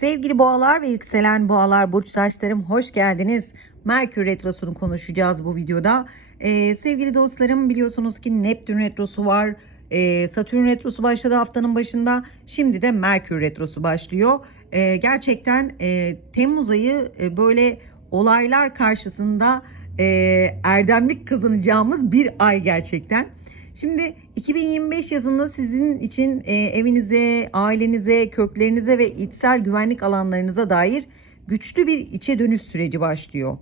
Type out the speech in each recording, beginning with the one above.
Sevgili boğalar ve yükselen boğalar burçtaşlarım hoş geldiniz. Merkür Retrosu'nu konuşacağız bu videoda. Ee, sevgili dostlarım biliyorsunuz ki Neptün Retrosu var. Ee, Satürn Retrosu başladı haftanın başında. Şimdi de Merkür Retrosu başlıyor. Ee, gerçekten e, Temmuz ayı e, böyle olaylar karşısında e, erdemlik kazanacağımız bir ay gerçekten. Şimdi 2025 yazında sizin için e, evinize, ailenize, köklerinize ve içsel güvenlik alanlarınıza dair güçlü bir içe dönüş süreci başlıyor.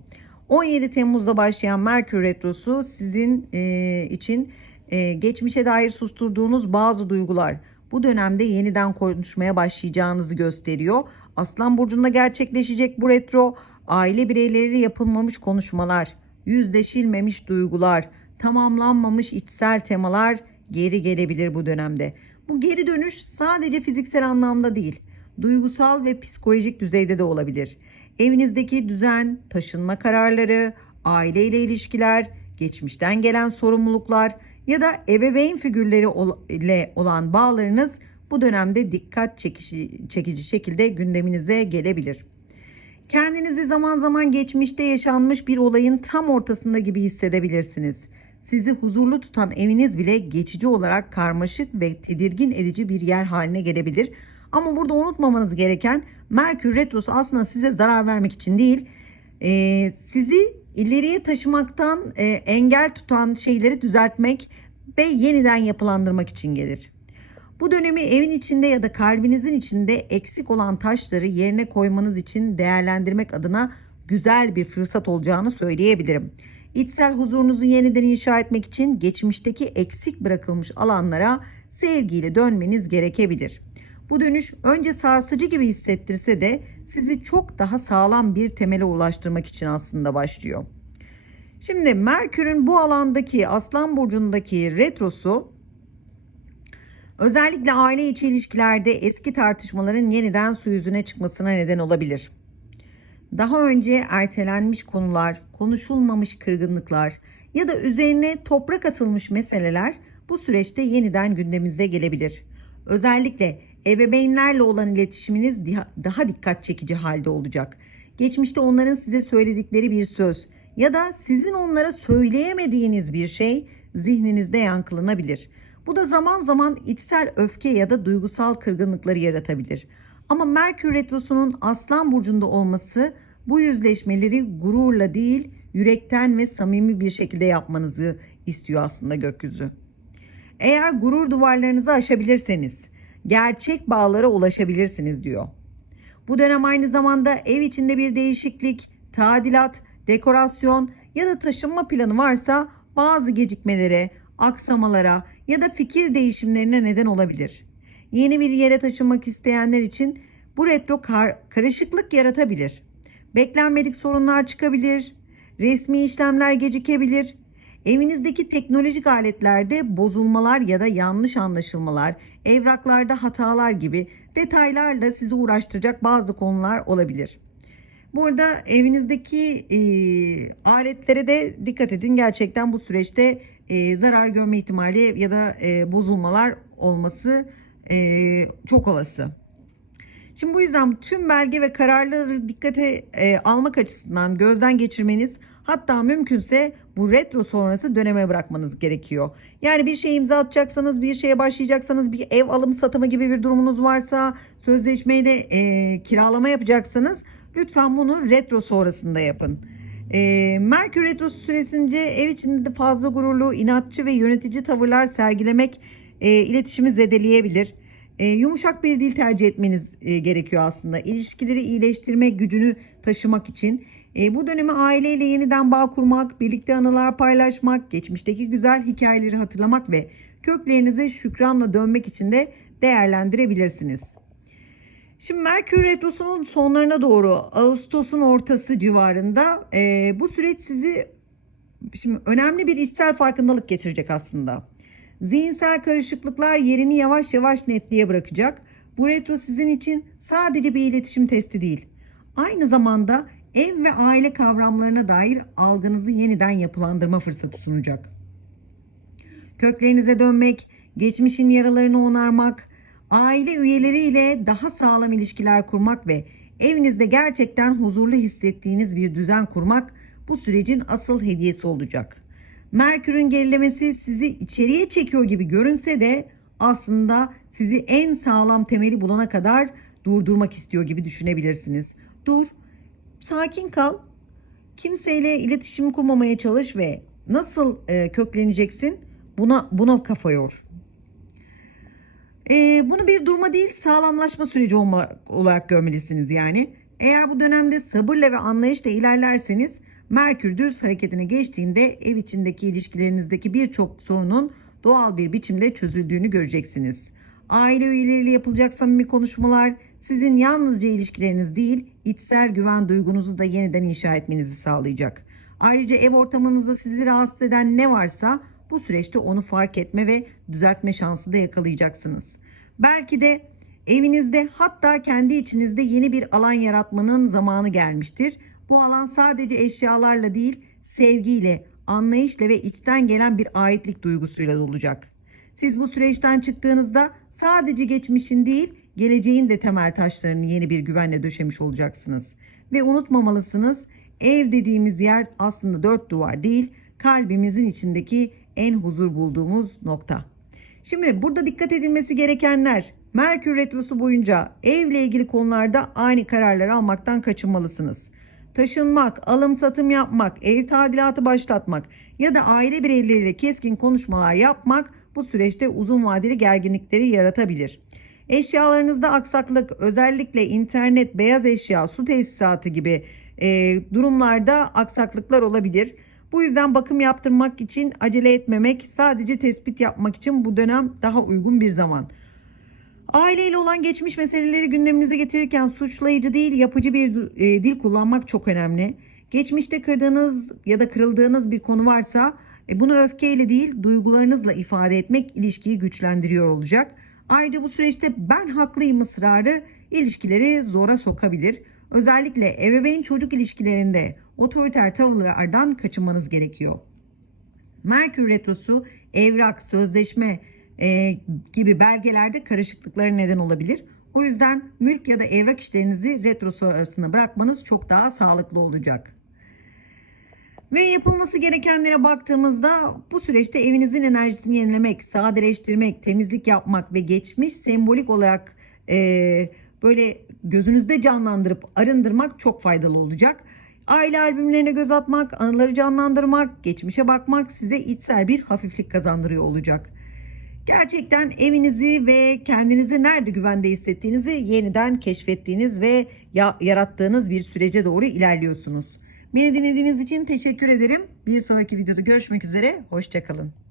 17 Temmuz'da başlayan Merkür Retrosu sizin e, için e, geçmişe dair susturduğunuz bazı duygular bu dönemde yeniden konuşmaya başlayacağınızı gösteriyor. Aslan Burcu'nda gerçekleşecek bu retro aile bireyleriyle yapılmamış konuşmalar, yüzleşilmemiş duygular, tamamlanmamış içsel temalar geri gelebilir bu dönemde. Bu geri dönüş sadece fiziksel anlamda değil, duygusal ve psikolojik düzeyde de olabilir. Evinizdeki düzen, taşınma kararları, aileyle ilişkiler, geçmişten gelen sorumluluklar ya da ebeveyn figürleri ile olan bağlarınız bu dönemde dikkat çekici, çekici şekilde gündeminize gelebilir. Kendinizi zaman zaman geçmişte yaşanmış bir olayın tam ortasında gibi hissedebilirsiniz. Sizi huzurlu tutan eviniz bile geçici olarak karmaşık ve tedirgin edici bir yer haline gelebilir. Ama burada unutmamanız gereken Merkür Retrosu aslında size zarar vermek için değil, e, sizi ileriye taşımaktan e, engel tutan şeyleri düzeltmek ve yeniden yapılandırmak için gelir. Bu dönemi evin içinde ya da kalbinizin içinde eksik olan taşları yerine koymanız için değerlendirmek adına güzel bir fırsat olacağını söyleyebilirim. İçsel huzurunuzu yeniden inşa etmek için geçmişteki eksik bırakılmış alanlara sevgiyle dönmeniz gerekebilir. Bu dönüş önce sarsıcı gibi hissettirse de sizi çok daha sağlam bir temele ulaştırmak için aslında başlıyor. Şimdi Merkür'ün bu alandaki Aslan burcundaki retrosu özellikle aile içi ilişkilerde eski tartışmaların yeniden su yüzüne çıkmasına neden olabilir. Daha önce ertelenmiş konular, konuşulmamış kırgınlıklar ya da üzerine toprak atılmış meseleler bu süreçte yeniden gündemimize gelebilir. Özellikle ebeveynlerle olan iletişiminiz daha dikkat çekici halde olacak. Geçmişte onların size söyledikleri bir söz ya da sizin onlara söyleyemediğiniz bir şey zihninizde yankılanabilir. Bu da zaman zaman içsel öfke ya da duygusal kırgınlıkları yaratabilir. Ama Merkür Retrosu'nun Aslan Burcu'nda olması bu yüzleşmeleri gururla değil yürekten ve samimi bir şekilde yapmanızı istiyor aslında gökyüzü. Eğer gurur duvarlarınızı aşabilirseniz gerçek bağlara ulaşabilirsiniz diyor. Bu dönem aynı zamanda ev içinde bir değişiklik, tadilat, dekorasyon ya da taşınma planı varsa bazı gecikmelere, aksamalara ya da fikir değişimlerine neden olabilir. Yeni bir yere taşınmak isteyenler için bu retro kar karışıklık yaratabilir. Beklenmedik sorunlar çıkabilir, resmi işlemler gecikebilir. Evinizdeki teknolojik aletlerde bozulmalar ya da yanlış anlaşılmalar, evraklarda hatalar gibi detaylarla sizi uğraştıracak bazı konular olabilir. Burada evinizdeki e, aletlere de dikkat edin. Gerçekten bu süreçte e, zarar görme ihtimali ya da e, bozulmalar olması e, çok olası. Şimdi bu yüzden tüm belge ve kararları dikkate e, almak açısından gözden geçirmeniz hatta mümkünse bu retro sonrası döneme bırakmanız gerekiyor. Yani bir şey imza atacaksanız, bir şeye başlayacaksanız, bir ev alım satımı gibi bir durumunuz varsa, sözleşmeyle e, kiralama yapacaksanız lütfen bunu retro sonrasında yapın. E, Merkür Retrosu süresince ev içinde de fazla gururlu, inatçı ve yönetici tavırlar sergilemek e, iletişimi zedeleyebilir. E, yumuşak bir dil tercih etmeniz e, gerekiyor aslında. İlişkileri iyileştirme gücünü taşımak için. E, bu dönemi aileyle yeniden bağ kurmak, birlikte anılar paylaşmak, geçmişteki güzel hikayeleri hatırlamak ve köklerinize şükranla dönmek için de değerlendirebilirsiniz. Şimdi Merkür Retrosu'nun sonlarına doğru Ağustos'un ortası civarında e, bu süreç sizi şimdi önemli bir içsel farkındalık getirecek aslında. Zihinsel karışıklıklar yerini yavaş yavaş netliğe bırakacak. Bu retro sizin için sadece bir iletişim testi değil. Aynı zamanda ev ve aile kavramlarına dair algınızı yeniden yapılandırma fırsatı sunacak. Köklerinize dönmek, geçmişin yaralarını onarmak, Aile üyeleriyle daha sağlam ilişkiler kurmak ve evinizde gerçekten huzurlu hissettiğiniz bir düzen kurmak bu sürecin asıl hediyesi olacak. Merkür'ün gerilemesi sizi içeriye çekiyor gibi görünse de aslında sizi en sağlam temeli bulana kadar durdurmak istiyor gibi düşünebilirsiniz. Dur, sakin kal. Kimseyle iletişim kurmamaya çalış ve nasıl e, kökleneceksin buna buna kafa yor. E, bunu bir durma değil sağlamlaşma süreci olma, olarak görmelisiniz yani. Eğer bu dönemde sabırla ve anlayışla ilerlerseniz Merkür düz hareketine geçtiğinde ev içindeki ilişkilerinizdeki birçok sorunun doğal bir biçimde çözüldüğünü göreceksiniz. Aile üyeleriyle yapılacak samimi konuşmalar sizin yalnızca ilişkileriniz değil, içsel güven duygunuzu da yeniden inşa etmenizi sağlayacak. Ayrıca ev ortamınızda sizi rahatsız eden ne varsa bu süreçte onu fark etme ve düzeltme şansı da yakalayacaksınız. Belki de evinizde hatta kendi içinizde yeni bir alan yaratmanın zamanı gelmiştir. Bu alan sadece eşyalarla değil, sevgiyle, anlayışla ve içten gelen bir aitlik duygusuyla dolacak. Siz bu süreçten çıktığınızda sadece geçmişin değil, geleceğin de temel taşlarını yeni bir güvenle döşemiş olacaksınız. Ve unutmamalısınız, ev dediğimiz yer aslında dört duvar değil, kalbimizin içindeki en huzur bulduğumuz nokta. Şimdi burada dikkat edilmesi gerekenler Merkür Retrosu boyunca evle ilgili konularda aynı kararlar almaktan kaçınmalısınız. Taşınmak, alım satım yapmak, ev tadilatı başlatmak ya da aile bireyleriyle keskin konuşmalar yapmak bu süreçte uzun vadeli gerginlikleri yaratabilir. Eşyalarınızda aksaklık özellikle internet, beyaz eşya, su tesisatı gibi e, durumlarda aksaklıklar olabilir. Bu yüzden bakım yaptırmak için acele etmemek, sadece tespit yapmak için bu dönem daha uygun bir zaman. Aileyle olan geçmiş meseleleri gündeminize getirirken suçlayıcı değil, yapıcı bir e, dil kullanmak çok önemli. Geçmişte kırdığınız ya da kırıldığınız bir konu varsa e, bunu öfkeyle değil, duygularınızla ifade etmek ilişkiyi güçlendiriyor olacak. Ayrıca bu süreçte ben haklıyım ısrarı ilişkileri zora sokabilir. Özellikle ebeveyn çocuk ilişkilerinde otoriter tavırlardan kaçınmanız gerekiyor. Merkür Retrosu evrak, sözleşme e, gibi belgelerde karışıklıklara neden olabilir. O yüzden mülk ya da evrak işlerinizi retro arasında bırakmanız çok daha sağlıklı olacak. Ve yapılması gerekenlere baktığımızda bu süreçte evinizin enerjisini yenilemek, sadeleştirmek, temizlik yapmak ve geçmiş sembolik olarak e, böyle gözünüzde canlandırıp arındırmak çok faydalı olacak. Aile albümlerine göz atmak, anıları canlandırmak, geçmişe bakmak size içsel bir hafiflik kazandırıyor olacak. Gerçekten evinizi ve kendinizi nerede güvende hissettiğinizi yeniden keşfettiğiniz ve ya- yarattığınız bir sürece doğru ilerliyorsunuz. Beni dinlediğiniz için teşekkür ederim. Bir sonraki videoda görüşmek üzere. Hoşçakalın.